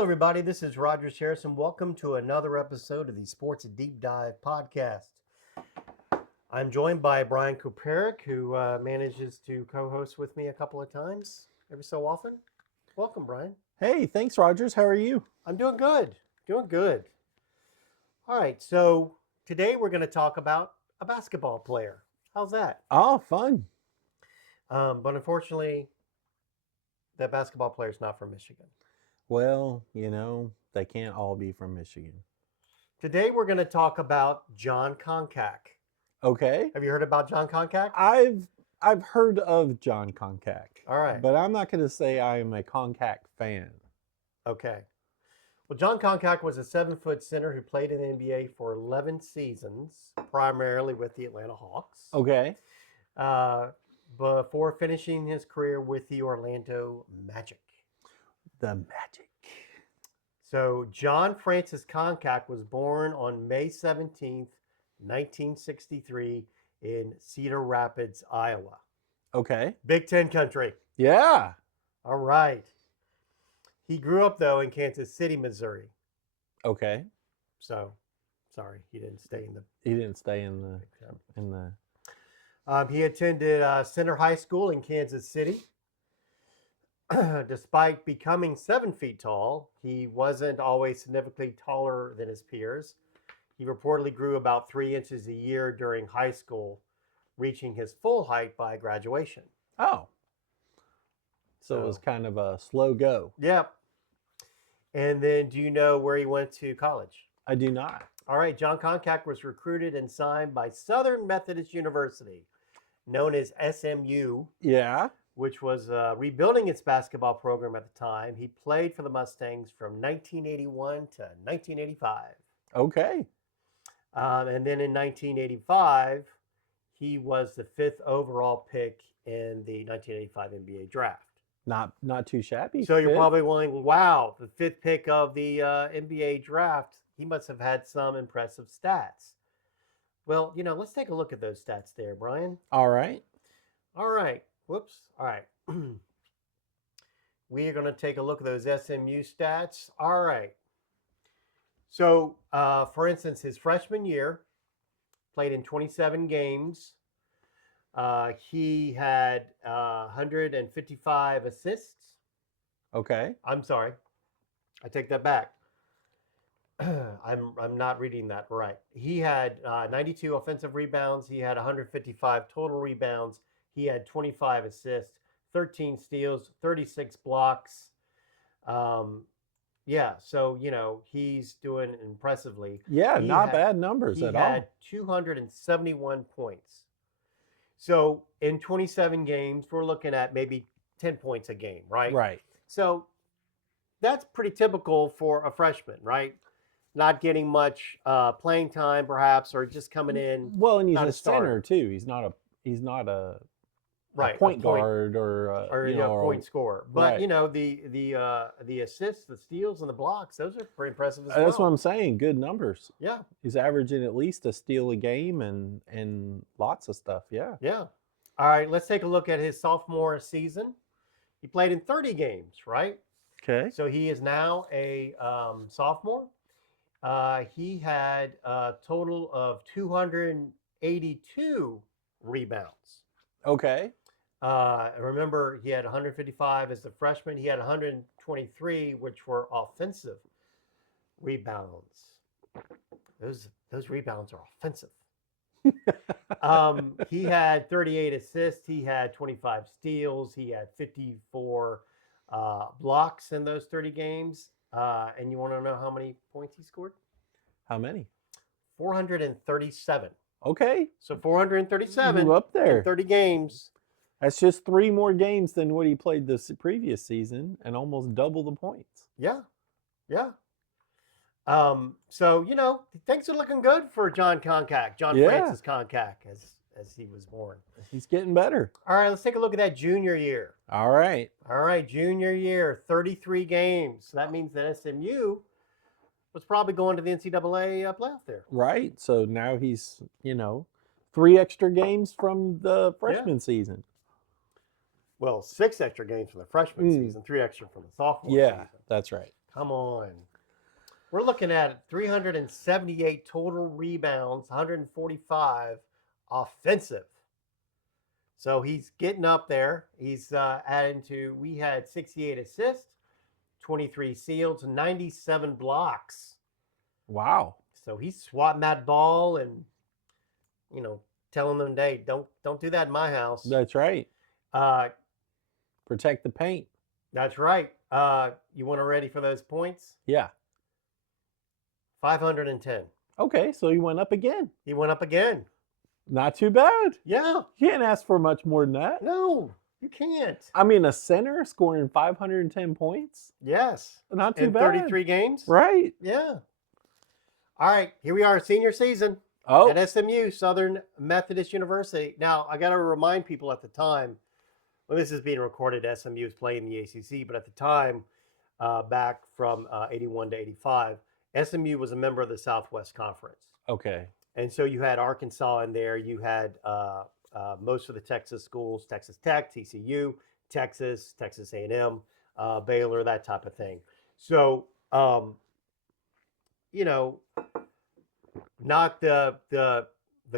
Hello, everybody. This is Rogers Harrison. Welcome to another episode of the Sports Deep Dive Podcast. I'm joined by Brian Kuparic, who manages to co-host with me a couple of times every so often. Welcome, Brian. Hey, thanks, Rogers. How are you? I'm doing good. Doing good. All right. So today we're going to talk about a basketball player. How's that? Oh, fun. But unfortunately, that basketball player is not from Michigan. Well, they can't all be from Michigan. Today we're going to talk about Jon Koncak. Okay. Have you heard about Jon Koncak? I've heard of Jon Koncak. All right. But I'm not going to say I am a Koncak fan. Okay. Well, Jon Koncak was a 7-foot center who played in the NBA for 11 seasons, primarily with the Atlanta Hawks. Okay. Before finishing his career with the Orlando Magic. The Magic. So John Francis Koncak was born on May 17th, 1963 in Cedar Rapids, Iowa. Okay. Big Ten country. Yeah. All right. He grew up, though, in Kansas City, Missouri. Okay. So, sorry, he didn't stay in the... He didn't stay in the... He attended Center High School in Kansas City. Despite becoming 7 feet tall, he wasn't always significantly taller than his peers. He reportedly grew about 3 inches a year during high school, reaching his full height by graduation. Oh. So it was kind of a slow go. Yep. And then do you know where he went to college? I do not. All right. Jon Koncak was recruited and signed by Southern Methodist University, known as SMU. Yeah. Which was rebuilding its basketball program at the time. He played for the Mustangs from 1981 to 1985. Okay. And then in 1985, he was the 5th overall pick in the 1985 NBA draft. Not too shabby. So you're probably wondering, wow, the 5th pick of the NBA draft, he must have had some impressive stats. Well, let's take a look at those stats there, Brian. All right. All right. Whoops. All right. We are going to take a look at those SMU stats. All right. So, for instance, his freshman year, played in 27 games. He had 155 assists. Okay. I'm sorry. I take that back. I'm not reading that right. He had 92 offensive rebounds. He had 155 total rebounds. He had 25 assists, 13 steals, 36 blocks. So, he's doing impressively. Yeah, not bad numbers at all. He had 271 points. So, in 27 games, we're looking at maybe 10 points a game, right? Right. So, that's pretty typical for a freshman, right? Not getting much playing time, perhaps, or just coming in. Well, and he's a center too. He's not a point guard or a point scorer. But right. The assists, the steals, and the blocks, those are pretty impressive as well. That's what I'm saying. Good numbers. Yeah. He's averaging at least a steal a game and lots of stuff. Yeah. Yeah. All right, let's take a look at his sophomore season. He played in 30 games, right? Okay. So he is now a sophomore. He had a total of 282 rebounds. Okay. Remember, he had 155 as a freshman. He had 123, which were offensive rebounds. Those rebounds are offensive. He had 38 assists. He had 25 steals. He had 54 blocks in those 30 games. And you want to know how many points he scored? How many? 437. Okay. So 437 up there in 30 games. That's just 3 more games than what he played this previous season and almost double the points. Yeah. Yeah. So, things are looking good for Jon Koncak, Francis Koncak, as he was born. He's getting better. All right, let's take a look at that junior year. All right, junior year, 33 games. So that means that SMU was probably going to the NCAA playoff there. Right. So now he's, 3 extra games from the freshman season. Well, 6 extra games from the freshman season, 3 extra from the sophomore season. Yeah, that's right. Come on. We're looking at 378 total rebounds, 145 offensive. So he's getting up there. He's adding to, we had 68 assists, 23 steals, 97 blocks. Wow. So he's swatting that ball and, you know, telling them, hey, don't do that in my house. That's right. Uh, Protect the paint. that's right. You want to ready for those points? Yeah. 510. Okay, so he went up again. He went up again. Not too bad. Yeah. You can't ask for much more than that. No, you can't. I mean, a center scoring 510 points? Yes. Not too In bad. 33 games? Right. Yeah. All right, here we are, senior season Oh, at SMU, Southern Methodist University. Now, I got to remind people at the time, when this is being recorded, SMU is playing the ACC, but at the time, back from 81 to 85, SMU was a member of the Southwest Conference. okay. And so you had Arkansas in there. You had most of the Texas schools, Texas Tech, TCU, Texas A&M, Baylor, that type of thing. So, you know, not the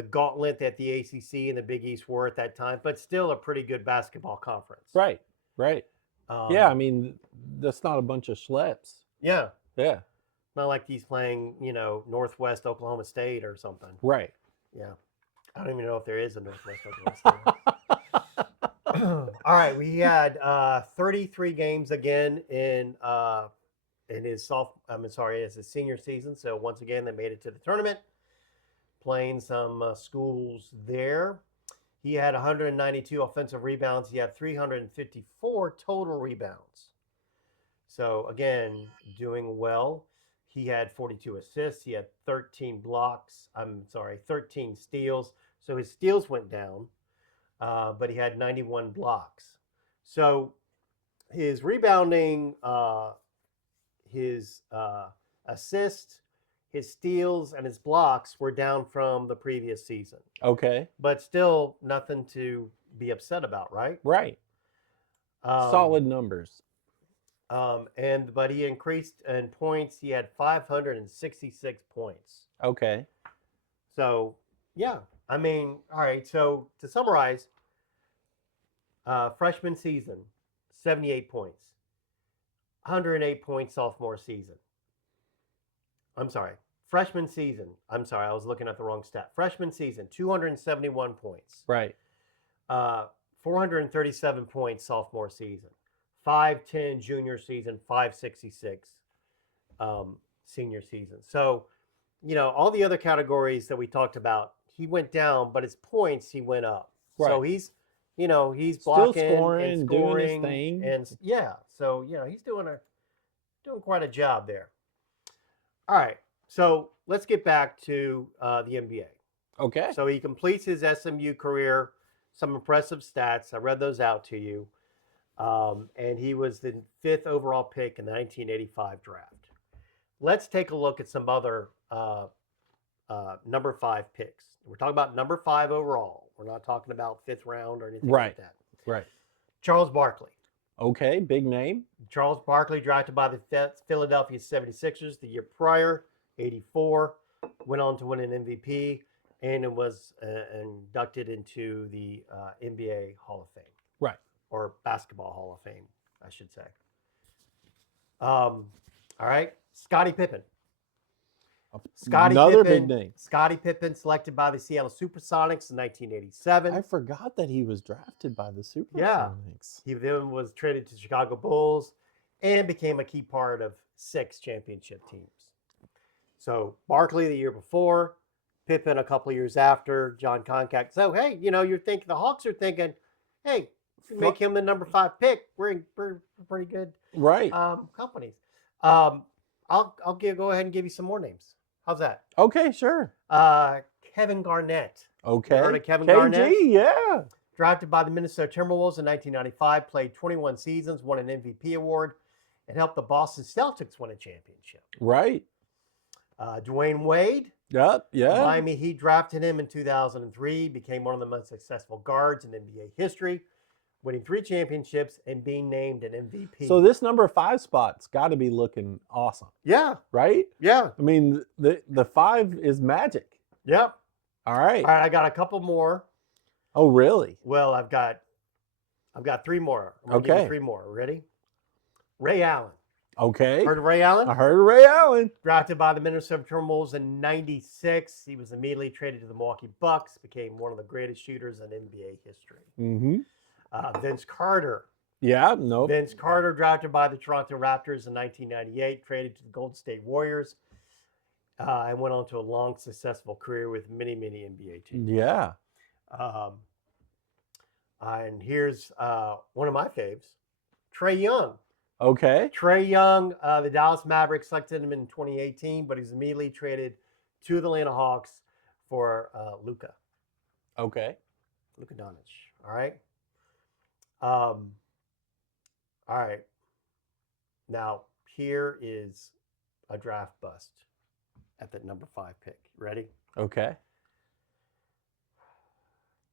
gauntlet that the ACC and the Big East were at that time, but still a pretty good basketball conference. Right. Yeah, I mean, that's not a bunch of schleps. Yeah. Yeah. Not like he's playing, Northwest Oklahoma State or something. Right. Yeah. I don't even know if there is a Northwest Oklahoma State. All right. We had 33 games again in his as his senior season. So once again, they made it to the tournament, playing some schools there. He had 192 offensive rebounds. He had 354 total rebounds. So again, doing well. He had 42 assists. He had 13 steals. So his steals went down, but he had 91 blocks. So his rebounding, his assists, his steals, and his blocks were down from the previous season. Okay. But still nothing to be upset about, right? Right. Solid numbers. But he increased in points. He had 566 points. Okay. So, yeah. I mean, all right. So, to summarize, freshman season, 78 points. 108 points sophomore season. I'm sorry. Freshman season. I'm sorry. I was looking at the wrong stat. Freshman season, 271 points. Right. 437 points sophomore season. 510 junior season, 566 senior season. So, all the other categories that we talked about, he went down, but his points, he went up. Right. So he's blocking, still scoring, and doing his thing. And yeah, so, he's doing quite a job there. All right. So let's get back to the NBA. Okay. So he completes his SMU career, some impressive stats. I read those out to you. And he was the 5th overall pick in the 1985 draft. Let's take a look at some other number 5 picks. We're talking about number 5 overall. We're not talking about 5th round or anything like that. Right. Charles Barkley. Okay, big name. Charles Barkley, drafted by the Philadelphia 76ers the year prior, 84, went on to win an MVP, and was inducted into the NBA Hall of Fame. Right. Or Basketball Hall of Fame, I should say. All right, Scottie Pippen. Another big name. Scottie Pippen, selected by the Seattle Supersonics in 1987. I forgot that he was drafted by the Supersonics. Yeah. He then was traded to Chicago Bulls and became a key part of 6 championship teams. So Barkley the year before, Pippen a couple of years after, Jon Koncak. So, hey, you're thinking, the Hawks are thinking, hey, if we make him the number 5 pick, we're pretty good companies. I'll go ahead and give you some more names. How's that? Okay, sure. Kevin Garnett. Okay. You heard of Kevin KG, Garnett? Yeah. Drafted by the Minnesota Timberwolves in 1995, played 21 seasons, won an MVP award, and helped the Boston Celtics win a championship. Right. Dwayne Wade. Yep. Yeah. Miami Heat drafted him in 2003, became one of the most successful guards in NBA history. winning 3 championships, and being named an MVP. So this number 5 spot's got to be looking awesome, yeah, right? yeah, I mean, the 5 is magic. yep. All right. All right, I got a couple more. Oh, really? Well, I've got 3 more. I'm gonna give you Okay. 3 more. Ready? Ray Allen. Okay. Heard of Ray Allen? I heard of Ray Allen. Drafted by the Minnesota Timberwolves in '96. He was immediately traded to the Milwaukee Bucks, became one of the greatest shooters in NBA history. Mm-hmm. Vince Carter. Yeah, nope. Vince Carter, drafted by the Toronto Raptors in 1998, traded to the Golden State Warriors, and went on to a long, successful career with many, many NBA teams. Yeah. And here's one of my faves, Trae Young. Okay. Trae Young, the Dallas Mavericks selected him in 2018, but he's immediately traded to the Atlanta Hawks for Luka. Okay. Luka Doncic. All right. All right. Now, here is a draft bust at the number 5 pick. Ready? Okay.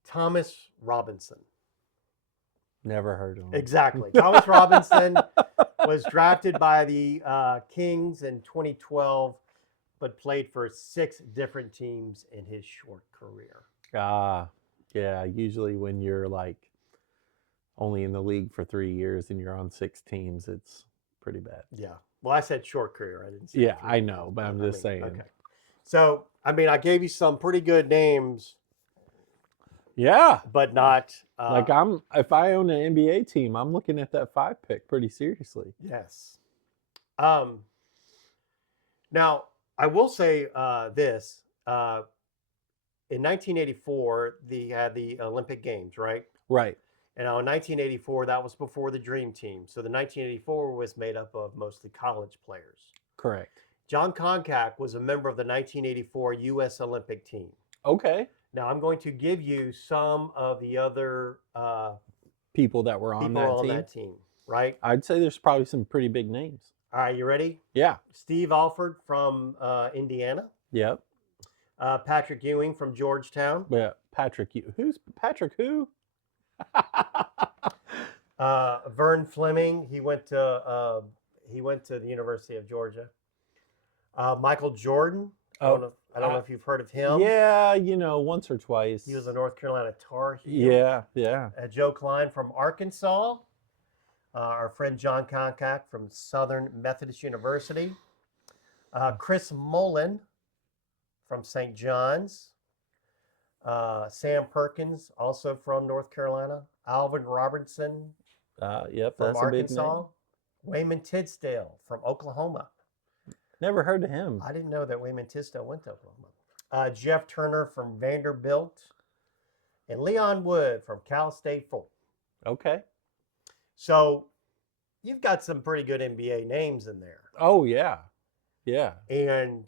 Thomas Robinson. Never heard of him. Exactly. Thomas Robinson was drafted by the Kings in 2012, but played for 6 different teams in his short career. Yeah. Usually when you're like only in the league for 3 years and you're on 6 teams, it's pretty bad. Yeah. Well, I said short career. I didn't say. Yeah, I know, but I'm just saying. Okay. So, I mean, I gave you some pretty good names. Yeah. But not like if I own an NBA team, I'm looking at that 5 pick pretty seriously. Yes. Now I will say this. In 1984, they had the Olympic Games, right? Right. And in 1984, that was before the Dream Team. So the 1984 was made up of mostly college players. Correct. Jon Koncak was a member of the 1984 U.S. Olympic team. Okay. Now I'm going to give you some of the other people that were on that team, right? I'd say there's probably some pretty big names. All right, you ready? Yeah. Steve Alford from Indiana. Yep. Patrick Ewing from Georgetown. Yeah. Who's Patrick who? Vern Fleming. He went to the University of Georgia. Michael Jordan. I don't know if you've heard of him. Yeah, once or twice. He was a North Carolina Tar Heel. Yeah. Joe Klein from Arkansas. Our friend Jon Koncak from Southern Methodist University. Chris Mullen from St. John's. Sam Perkins, also from North Carolina. Alvin Robertson Yep, from that's Arkansas. a big name. Wayman Tisdale from Oklahoma. Never heard of him. I didn't know that Wayman Tisdale went to Oklahoma. Jeff Turner from Vanderbilt. And Leon Wood from Cal State Fulton. Okay. So you've got some pretty good NBA names in there. Oh, yeah. Yeah. And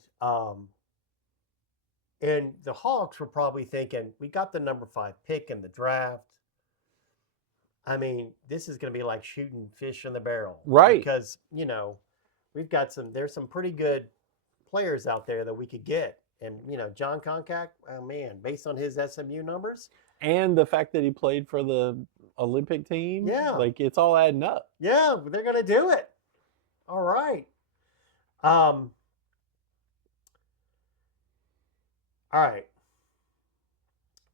the Hawks were probably thinking, we got the number 5 pick in the draft. I mean, this is going to be like shooting fish in the barrel. Right. Because, we've got there's some pretty good players out there that we could get. And, Jon Koncak, oh man, based on his SMU numbers. And the fact that he played for the Olympic team. Yeah. Like, it's all adding up. Yeah, they're going to do it. All right. All right.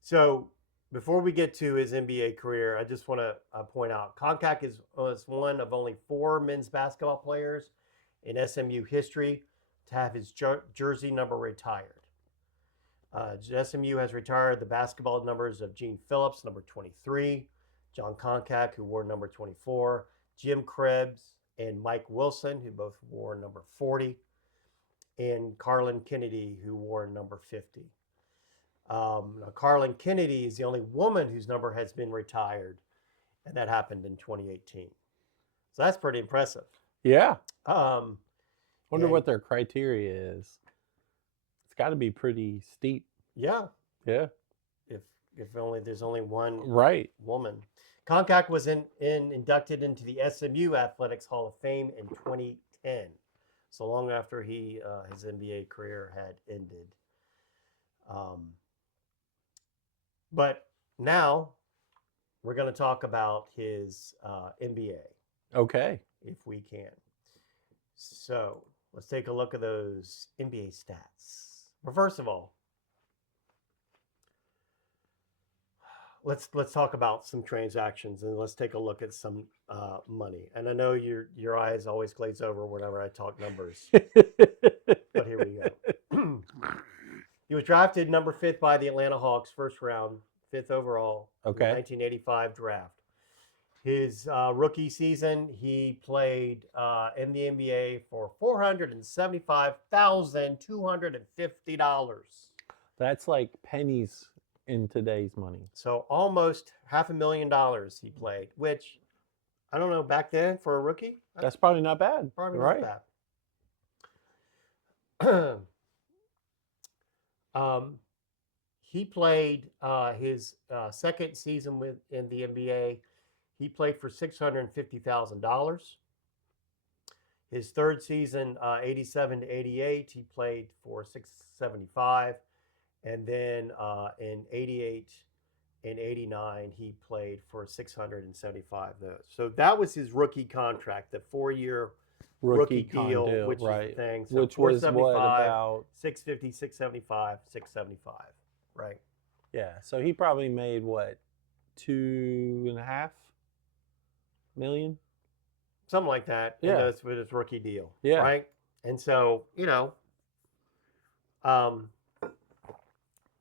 So before we get to his NBA career, I just want to point out Koncak was one of only 4 men's basketball players in SMU history to have his jersey number retired. SMU has retired the basketball numbers of Gene Phillips, number 23, Jon Koncak, who wore number 24, Jim Krebs and Mike Wilson, who both wore number 40, and Carlin Kennedy, who wore number 50. Now, Carlin Kennedy is the only woman whose number has been retired, and that happened in 2018. So that's pretty impressive. Yeah. Wonder what their criteria is. It's got to be pretty steep. Yeah. Yeah. If only there's only one right woman. Koncak was inducted into the SMU Athletics Hall of Fame in 2010, so long after his NBA career had ended. But now we're going to talk about his NBA Okay. if we can. So let's take a look at those NBA stats. Well, first of all, let's talk about some transactions and let's take a look at some money. And I know your eyes always glaze over whenever I talk numbers, but here we go. He was drafted number 5th by the Atlanta Hawks, first round, 5th overall in the Okay. 1985 draft. His rookie season, he played in the NBA for $475,250. That's like pennies in today's money. So almost $500,000 he played, which I don't know back then for a rookie. That's probably not bad. Probably right. not bad. He played his second season in the NBA. He played for $650,000. His third season, 87 to 88, he played for 675, and then in 88 and 89, he played for 675. So that was his rookie contract, the 4-year rookie deal, which right? is the thing. So Which was what 475, about 650, 675, 675, right? Yeah. So he probably made what, 2.5 million? Something like that. Yeah. And that's with his rookie deal. Yeah. Right. And so,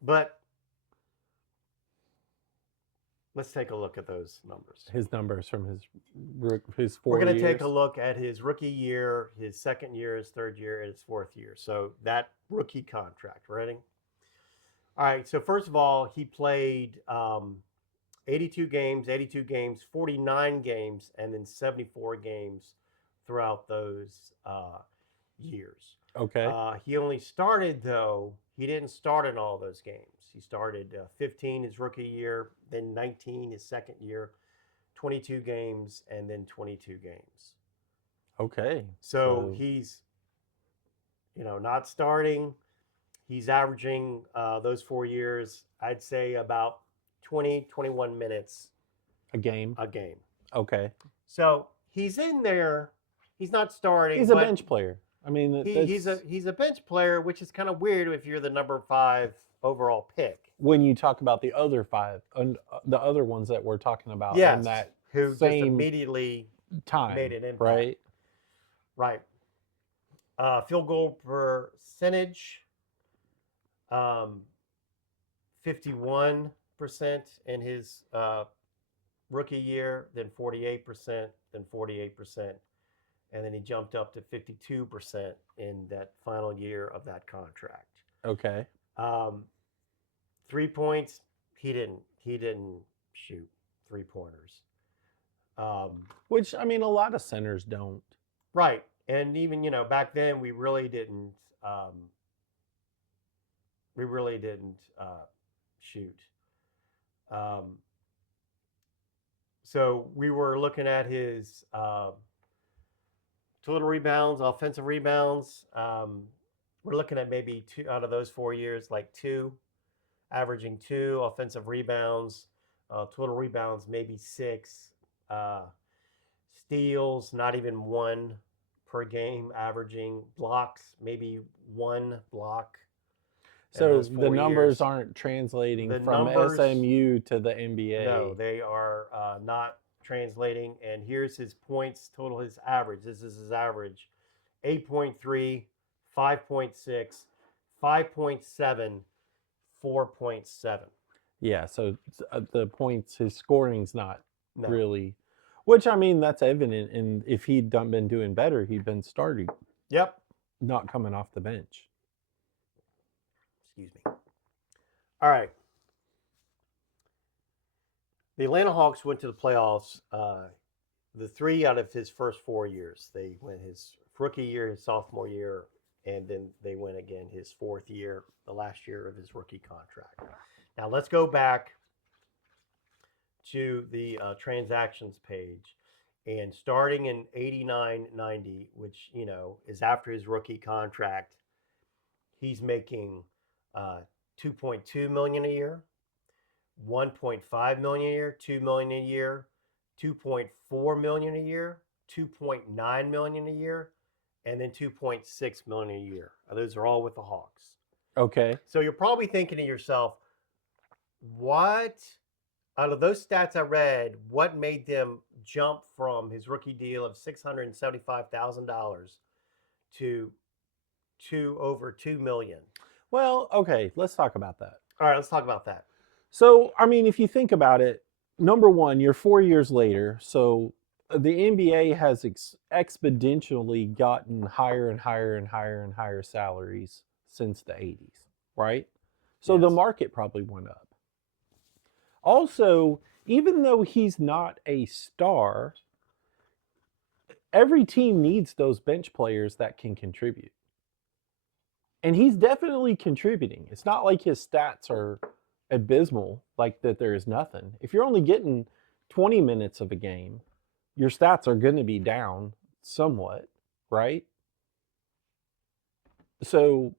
but let's take a look at those numbers. His numbers from his 4 We're going to years. take a look at his rookie year, his second year, his third year, and his fourth year. So that rookie contract. Ready? All right. So first of all, he played 82 games, 49 games, and then 74 games throughout those years. Okay. He only started, though, he didn't start in all those games. He started 15 his rookie year, then 19 his second year, 22 games, and then 22 games. Okay. So he's, not starting. He's averaging those 4 years, I'd say about 20, 21 minutes a game. Okay. So he's in there. He's not starting. He's a bench player. I mean, he's a bench player, which is kind of weird if you're the number 5 overall pick. When you talk about the other 5, and the other ones that we're talking about, yes, in that who same just immediately time made an impact. Right. Field goal percentage, 51% in his rookie year, then 48%, then 48%. And then he jumped up to 52% in that final year of that contract. Okay. 3 points, he didn't shoot 3-pointers. Which, I mean, a lot of centers don't. Right. And even, back then we really didn't shoot. So we were looking at his total rebounds, offensive rebounds. We're looking at maybe 2 out of those 4 years, like 2, averaging 2 offensive rebounds. Total rebounds, maybe 6. Steals, not even 1 per game, averaging blocks, maybe 1 block. So the numbers aren't translating from SMU to the NBA. No, they are not translating. And here's his points total, his average. This is his average: 8.3, 5.6, 5.7, 4.7. Yeah, so the points, his scoring's not really, which, I mean, that's evident. And if he'd been doing better, he'd been starting. Yep. Not coming off the bench. Excuse me. All right. The Atlanta Hawks went to the playoffs the 3 out of his first 4 years. They went his rookie year, his sophomore year, and then they went again his 4th year, the last year of his rookie contract. Now let's go back to the transactions page. And starting in 89-90, which, is after his rookie contract, he's making $2.2 million a year. 1.5 million a year, 2 million a year, 2.4 million a year, 2.9 million a year, and then 2.6 million a year. Those are all with the Hawks. Okay. So you're probably thinking to yourself, what out of those stats I read, what made them jump from his rookie deal of $675,000 to over 2 million? Well, okay, let's talk about that. All right, let's talk about that. So, I mean, if you think about it, number one, you're 4 years later. So the NBA has exponentially gotten higher and higher and higher and higher salaries since the 80s, right? So the Yes. market probably went up. Also, even though he's not a star, every team needs those bench players that can contribute. And he's definitely contributing. It's not like his stats are abysmal, like that there is nothing. If you're only getting 20 minutes of a game, your stats are going to be down somewhat, right? So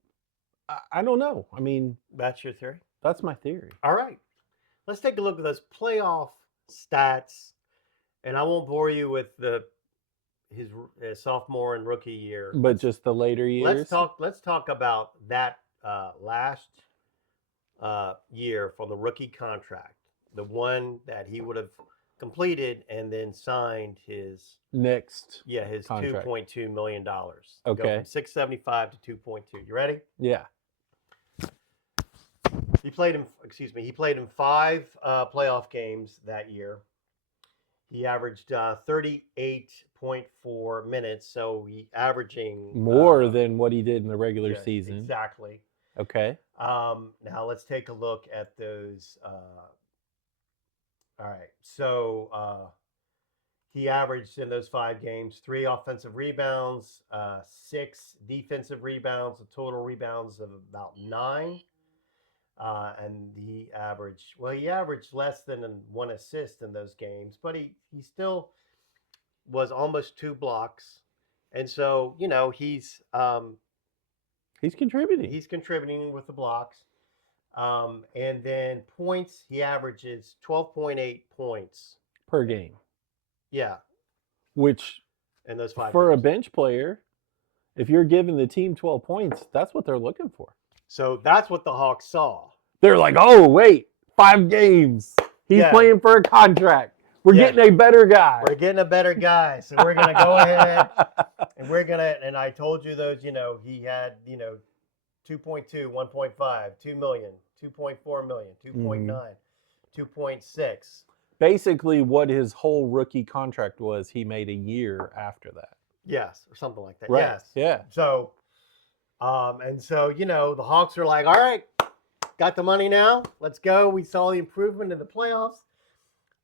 I don't know. I mean, That's your theory? that's my theory. All right. Let's take a look at those playoff stats. And I won't bore you with his sophomore and rookie year. But just the later years. Let's talk about that last year from the rookie contract, the one that he would have completed and then signed his Next. his Contract. $2.2 million. Okay. Go from 675 to 2.2. You ready? Yeah. He played in 5 playoff games that year. He averaged 38.4 minutes, so he averaging More than what he did in the regular yeah, season. Exactly. Okay. Now let's take a look at those. All right, so he averaged in those 5 games 3 offensive rebounds, 6 defensive rebounds, a total rebounds of about 9. And he averaged less than 1 assist in those games, but he still was almost 2 blocks, and so he's contributing. he's contributing with the blocks, and then points he averages 12.8 points per game. Yeah, Which in those 5 for games. a bench player, if you're giving the team 12 points, that's what they're looking for. So that's what the Hawks saw. They're like, oh, wait, 5 games. He's playing for a contract. We're getting a better guy. We're getting a better guy. So we're going to go ahead and I told you those, he had, 2.2, 1.5, 2 million, 2.4 million, 2.9, 2.6. Basically what his whole rookie contract was, he made a year after that. Yes, or something like that. Right. Yes. Yeah. So, the Hawks are like, all right, got the money now. Let's go. We saw the improvement in the playoffs.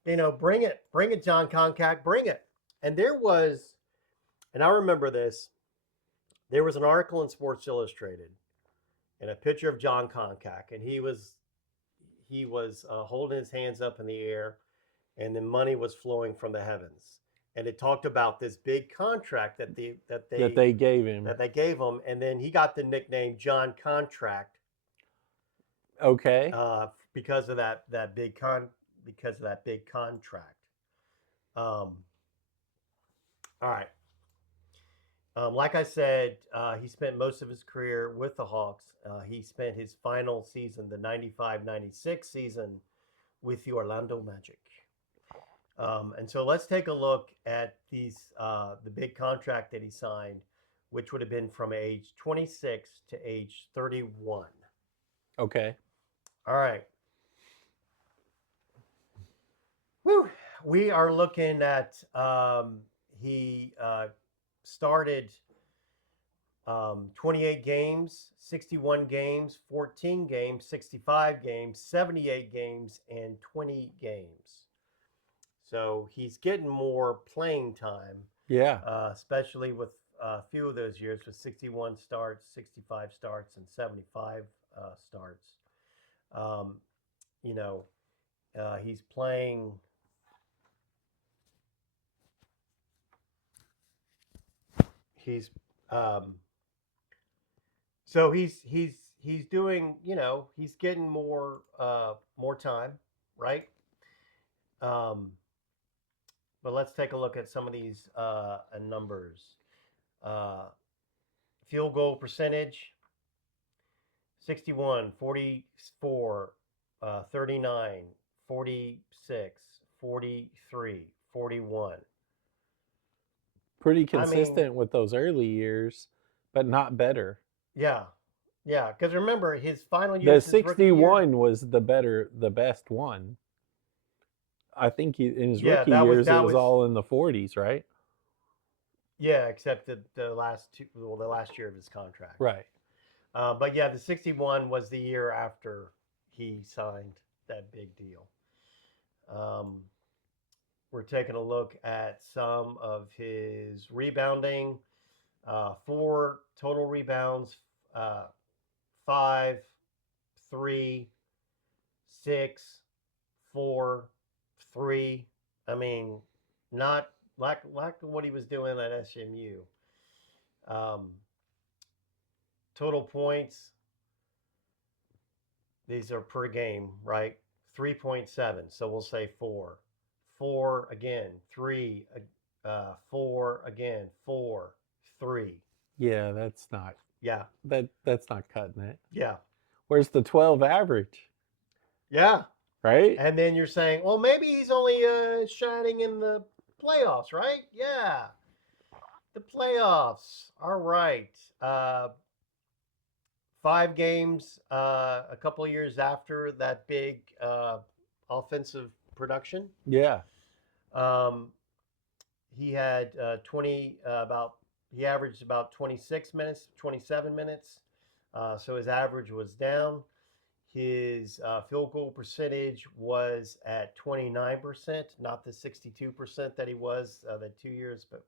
Bring it, Jon Koncak, bring it. And and I remember this, there was an article in Sports Illustrated and a picture of Jon Koncak, and he was holding his hands up in the air, and the money was flowing from the heavens. And it talked about this big contract that they gave him. And then he got the nickname Jon Contract. Okay. Because of that big contract. All right. Like I said, he spent most of his career with the Hawks. He spent his final season, the 95-96 season, with the Orlando Magic. And so let's take a look at the big contract that he signed, which would have been from age 26 to age 31. Okay. All right. Woo. We are looking at he started 28 games, 61 games, 14 games, 65 games, 78 games, and 20 games. So he's getting more playing time. Yeah. Especially with a few of those years with 61 starts, 65 starts, and 75 starts. He's playing. He's so he's doing. He's getting more time. right? Um, but let's take a look at some of these numbers. Uh, field goal percentage 61, 44, 39, 46, 43, 41. Pretty I mean, consistent with those early years, but not better. yeah, yeah. Because remember, his final The years, his rookie year, 61 was the best one. I think in his yeah, rookie years, it that was was all in the 40s, right? yeah, except the last two, well, the last year of his contract. Right. But yeah, the 61 was the year after he signed that big deal. Um, we're taking a look at some of his rebounding. 4 total rebounds, uh, 5, 3, 6, 4, 3. I mean, not like what he was doing at SMU. Um, total points, these are per game, right? 3.7. So we'll say 4. 4 again, 3, 4 again, 4, 3. Yeah, that's not Yeah, that's not cutting it. yeah, Where's the 12 average, yeah. right? And then you're saying, well, maybe he's only shining in the playoffs, right? Yeah, the playoffs. All right. 5 games, a couple of years after that big offensive production. Yeah. Um, he had 20 about he averaged about 26 minutes, 27 minutes. So his average was down. His field goal percentage was at 29%, not the 62% that he was the 2 years but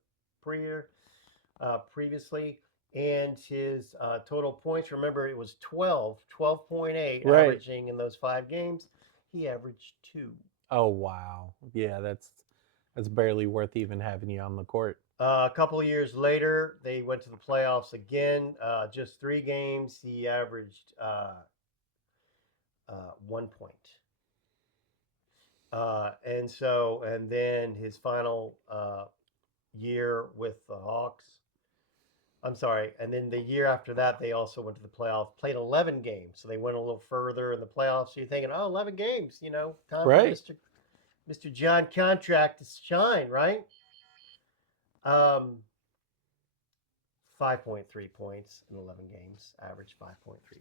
previously. And his total points, remember, it was 12.8, Right. averaging in those 5 games. He averaged 2. Oh wow. Yeah, that's barely worth even having you on the court. A couple of years later, they went to the playoffs again. Just 3 games, he averaged 1 point. And then his final year with the Hawks. I'm sorry. And then the year after that, they also went to the playoffs, played 11 games. So they went a little further in the playoffs. So you're thinking, oh, 11 games, time for Right. Mr. Jon Koncak to shine, right? Um, 5.3 points in 11 games, average 5.3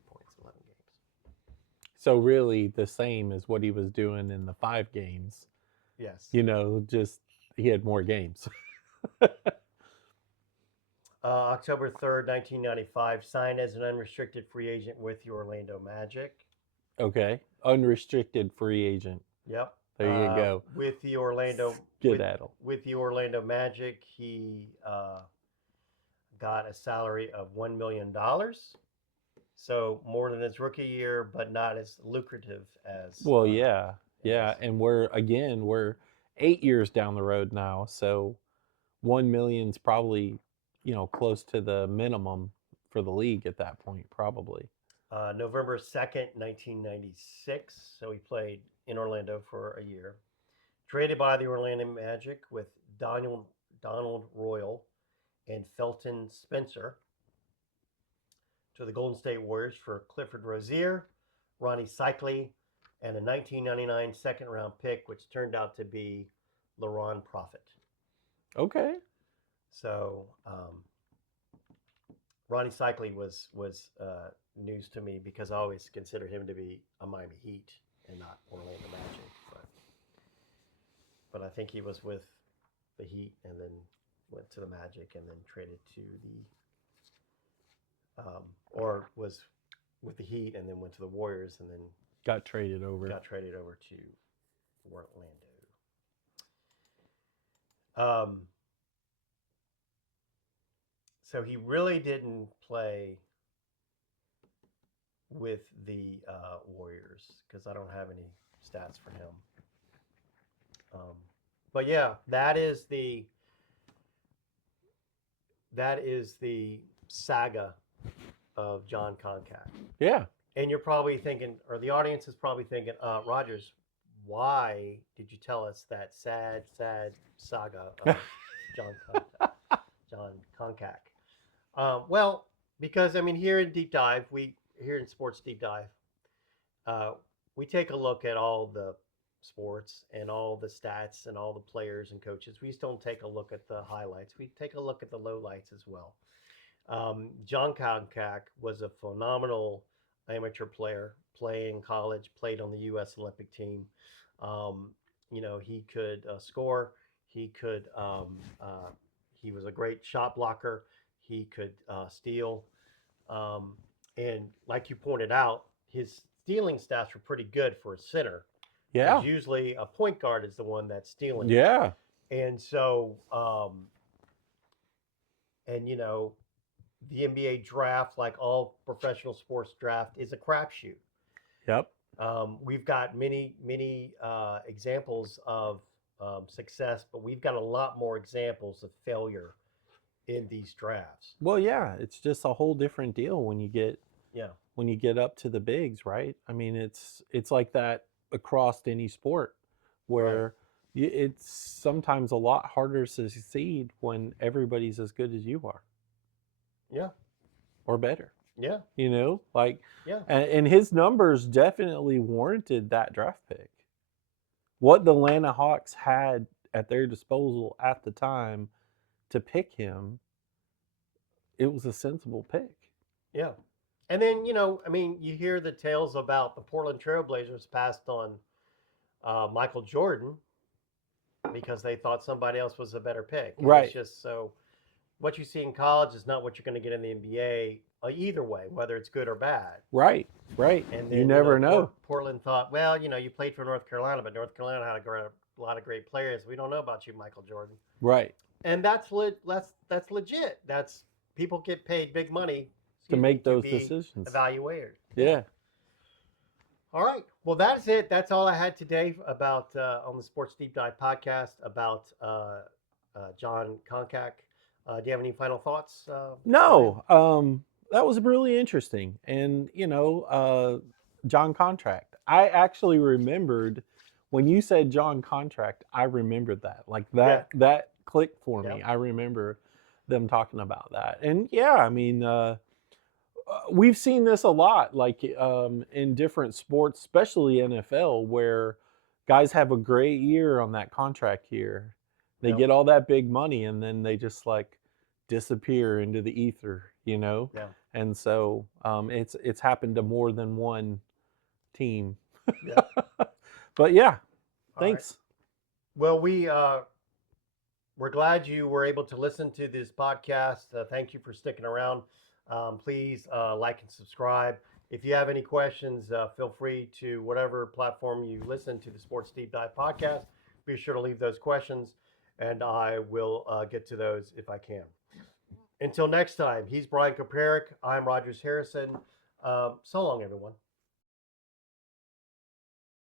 points in 11 games. So really the same as what he was doing in the 5 games. Yes. Just he had more games. October 3rd, 1995, signed as an unrestricted free agent with the Orlando Magic. Okay. Unrestricted free agent. Yep. There you go. With the Orlando Skedaddle. with the Orlando Magic, he got a salary of $1 million. So more than his rookie year, but not as lucrative as. Well, yeah. Yeah. And we're 8 years down the road now. So 1 million's probably, close to the minimum for the league at that point, probably. November 2nd, 1996. So he played in Orlando for a year. Traded by the Orlando Magic with Donald Royal and Felton Spencer to the Golden State Warriors for Clifford Rozier, Ronnie Cycli, and a 1999 second round pick, which turned out to be LaRon Profit. Okay. So Ronnie Cycli was news to me because I always considered him to be a Miami Heat and not Orlando Magic. But I think he was with the Heat and then went to the Magic and then traded to or was with the Heat and then went to the Warriors and then got traded over to Orlando. So he really didn't play with the Warriors because I don't have any stats for him. But yeah, that is the saga of Jon Koncak. Yeah. And you're probably thinking, or the audience is probably thinking, Rogers, why did you tell us that sad, sad saga of John John Koncak? Well, because I mean, here in Deep Dive, here in Sports Deep Dive, uh, we take a look at all the sports and all the stats and all the players and coaches. We just don't take a look at the highlights. We take a look at the lowlights as well. John Koncak was a phenomenal amateur player, playing college, played on the U.S. Olympic team. Um, he could score. He could. He was a great shot blocker. He could steal. Um, and like you pointed out, his stealing stats were pretty good for a center. Yeah. Because usually a point guard is the one that's stealing. Yeah. And so, and the NBA draft, like all professional sports draft, is a crapshoot. Yep. We've got many examples of success, but we've got a lot more examples of failure in these drafts. Well, yeah, it's just a whole different deal when you get Yeah, up to the bigs, right? I mean, it's like that across any sport where it's sometimes a lot harder to succeed when everybody's as good as you are yeah, or better. yeah, Like, yeah, and his numbers definitely warranted that draft pick. What the Atlanta Hawks had at their disposal at the time to pick him, it was a sensible pick. yeah. And then I mean, you hear the tales about the Portland Trailblazers passed on Michael Jordan because they thought somebody else was a better pick. And Right. It's just so what you see in college is not what you're going to get in the NBA either way, whether it's good or bad. Right. And then, you never know. Portland thought, well, you played for North Carolina, but North Carolina had a lot of great players. We don't know about you, Michael Jordan. Right. And that's legit. That's people get paid big money To make those be decisions. Evaluated. Yeah. All right. Well, that's it. That's all I had today about on the Sports Deep Dive podcast about Jon Koncak. Do you have any final thoughts? No. That was really interesting. And, Jon Contract. I actually remembered when you said Jon Contract, I remembered that. Like that clicked for me. Yep. I remember them talking about that. And yeah, I mean, we've seen this a lot, like in different sports, especially NFL, where guys have a great year on that contract year. They Yep. get all that big money, and then they just like disappear into the ether, Yeah. And so it's happened to more than one team. Yeah. But yeah, All thanks. right. Well, we're glad you were able to listen to this podcast. Thank you for sticking around. Please like and subscribe. If you have any questions, feel free to whatever platform you listen to the Sports Deep Dive podcast. Be sure to leave those questions, and I will get to those if I can. Until next time, he's Brian Koparik. I'm Rogers Harrison. So long, everyone.